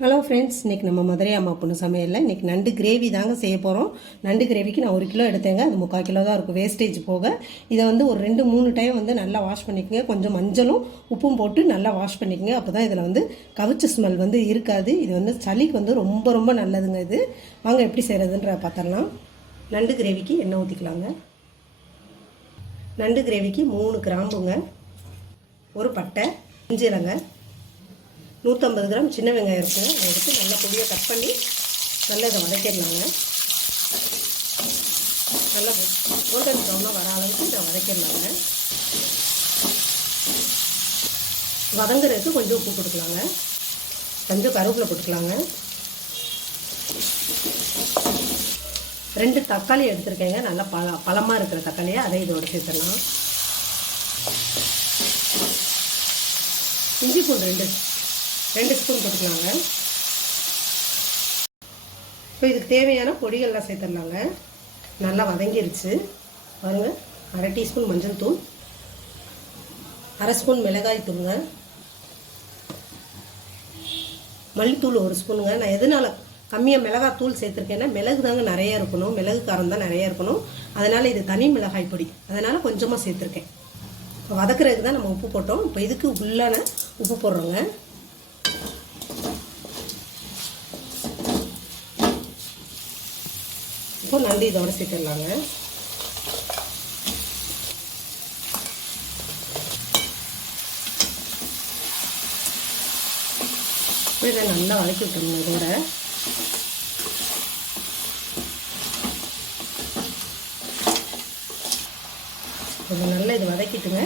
Hello friends இன்றைக்கி நம்ம மதுரை அம்மா பொண்ணு சமையலில் இன்றைக்கி நண்டு கிரேவி தாங்க செய்ய போகிறோம் நண்டு கிரேவிக்கு நான் ஒரு கிலோ எடுத்தேங்க. அது முக்கால் கிலோ தான் இருக்கும். வேஸ்டேஜ் போக. இதை வந்து ஒரு ரெண்டு மூணு டைம் வந்து நல்லா வாஷ் பண்ணிக்கோங்க. கொஞ்சம் மஞ்சளும் உப்பும் போட்டு நல்லா வாஷ் பண்ணிக்கோங்க. அப்போ தான் இதில் வந்து கவிச்ச ஸ்மெல் வந்து இருக்காது. இது வந்து சளிக்கு வந்து ரொம்ப ரொம்ப நல்லதுங்க இது. வாங்க எப்படி செய்கிறதுன்ற பார்த்துடலாம் நண்டு கிரேவிக்கு எண்ணெய் ஊற்றிக்கலாங்க நண்டு கிரேவிக்கு மூணு கிராம்புங்க. ஒரு பட்டை இஞ்சிரங்க நூற்றம்பது கிராம் சின்ன வெங்காயம் இருக்கும் அதை எடுத்து நல்லா பொடியாக கட் பண்ணி நல்லா இதை வதக்கிடலாங்க. நல்லா கோல்டன் ப்ரௌனாக வர அளவுக்கு இதை வதக்கிடலாங்க. வதங்குறதுக்கு கொஞ்சம் உப்பு போட்டுக்கலாங்க. கொஞ்சம் கருவேப்பிலை போட்டுக்கலாங்க. ரெண்டு தக்காளி எடுத்திருக்கேங்க. நல்லா பழ பழமாக இருக்கிற தக்காளியை அதை இதோட சேர்த்துடலாம் இஞ்சி பூண்டு ரெண்டு ரெண்டு ஸ்பூன் போட்டுக்கலாங்க. இப்போ இதுக்கு தேவையான பொடிகள்லாம் சேர்த்துடலாங்க. நல்லா வதங்கிருச்சு. பாருங்கள் அரை டீஸ்பூன் மஞ்சள் தூள் அரை ஸ்பூன் மிளகாய் தூளுங்க. மல்லித்தூள் ஒரு ஸ்பூனுங்க. நான் எதனால் கம்மியாக மிளகாய் தூள் சேர்த்துருக்கேன்னா மிளகு தாங்க நிறைய இருக்கணும். மிளகு காரம் தான் நிறைய இருக்கணும். அதனால் இது தனி மிளகாய் பொடி. அதனால் கொஞ்சமாக சேர்த்துருக்கேன். இப்போ வதக்குறதுக்கு தான் நம்ம உப்பு போட்டோம். இப்போ இதுக்கு உள்ளான உப்பு போடுறோங்க. இப்போ நண்டு இதோட சேர்த்துடலாங்க. இதை நல்லா வதக்கி விட்டுருங்க இதோட. கொஞ்சம் நல்லா இது வதக்கிட்டுங்க.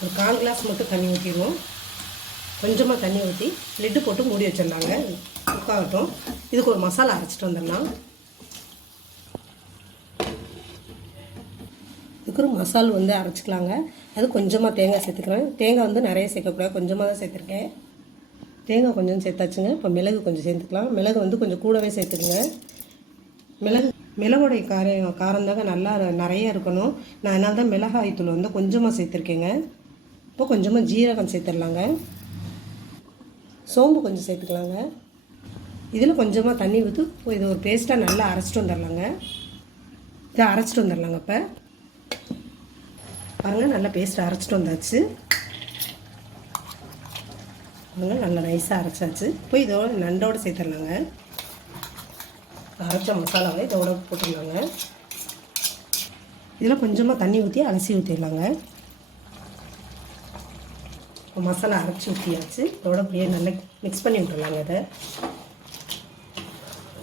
ஒரு கால் கிளாஸ் மட்டும் தண்ணி ஊற்றிடுவோம் கொஞ்சமாக தண்ணி ஊற்றி லிட்டு போட்டு மூடி வச்சிடலாங்க. குக்காகட்டும். இதுக்கு ஒரு மசாலா அரைச்சிட்டு வந்துடலாம். இதுக்கு மசால் வந்து அரைச்சிக்கலாங்க. அது கொஞ்சமாக தேங்காய் சேர்த்துக்கிறேன். தேங்காய் வந்து நிறைய சேர்க்கக்கூடாது. கொஞ்சமாக தான் சேர்த்துருக்கேன். தேங்காய் கொஞ்சம் சேர்த்தாச்சுங்க. இப்போ மிளகு கொஞ்சம் சேர்த்துக்கலாம். மிளகு வந்து கொஞ்சம் கூடவே சேர்த்துக்குங்க. மிளகு மிளகுடைய காரம் காரம் தாங்க நல்லா நிறைய இருக்கணும். நான் அதனால தான் மிளகாய் தூள் வந்து கொஞ்சமாக சேர்த்துருக்கேங்க. இப்போ கொஞ்சமாக ஜீரகம் சேர்த்துடலாங்க சோம்பு கொஞ்சம் சேர்த்துக்கலாங்க. இதில் கொஞ்சமாக தண்ணி ஊற்றி இப்போ இது ஒரு பேஸ்ட்டாக நல்லா அரைச்சிட்டு வந்துடலாங்க இதை அரைச்சிட்டு வந்துடலாங்க இப்போ. பாருங்கள் நல்லா பேஸ்ட் அரைச்சிட்டு வந்தாச்சு. பாருங்கள் நல்லா நைஸாக அரைச்சாச்சு. இப்போ இதோட நண்டோடு சேர்த்துடலாங்க. அரைச்ச மசாலாவை இதோட போட்டுடலாங்க. இதில் கொஞ்சமாக தண்ணி ஊற்றி அலசி ஊற்றிடலாங்க. மசாலா அரைச்சி ஊற்றியாச்சு. இதோட அப்படியே நல்லா மிக்ஸ் பண்ணி விட்டுறலாங்க இதை.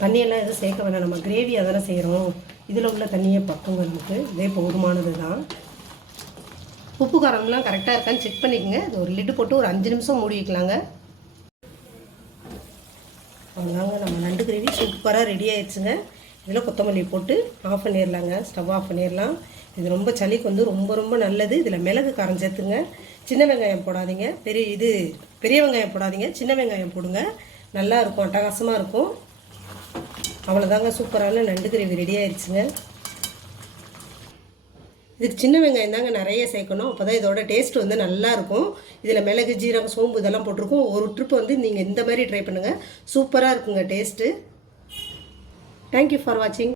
தண்ணியெல்லாம் எதுவும் சேர்க்க வேணாம். நம்ம கிரேவி அதெல்லாம் செய்கிறோம். இதில் உள்ள தண்ணியை பக்கம் நமக்கு. இதே போதுமானது தான் உப்பு காரம்லாம் கரெக்டாக இருக்கான்னு செக் பண்ணிக்கோங்க. இது ஒரு லிட்டு போட்டு ஒரு அஞ்சு நிமிஷம் மூடி வைக்கலாங்க. அவ்வளோதாங்க. நம்ம நண்டு கிரேவி சூப்பராக ரெடி ஆயிடுச்சுங்க. இதில் கொத்தமல்லி போட்டு ஆஃப் பண்ணிடலாங்க ஸ்டவ் ஆஃப் பண்ணிடலாம். இது ரொம்ப சளிக்கு வந்து ரொம்ப ரொம்ப நல்லது. இதில் மிளகு காரம் சேர்த்துங்க. சின்ன வெங்காயம் போடாதீங்க. பெரிய இது பெரிய வெங்காயம் போடாதீங்க. சின்ன வெங்காயம் போடுங்க. நல்லா இருக்கும். அட்டகாசமாக இருக்கும். அவ்வளோதாங்க. சூப்பரான நண்டு கிரேவி ரெடி ஆயிடுச்சுங்க. இதுக்கு சின்ன வெங்காயம் தாங்க நிறைய சேர்க்கணும். அப்போ தான் இதோட டேஸ்ட் வந்து நல்லாயிருக்கும் இதில் மிளகு ஜீரகம் சோம்பு இதெல்லாம் போட்டிருக்கோம். ஒரு ட்ரிப் வந்து நீங்கள் இந்த மாதிரி ட்ரை பண்ணுங்கள் சூப்பராக இருக்குங்க டேஸ்ட்டு தேங்க்யூ ஃபார் வாட்சிங்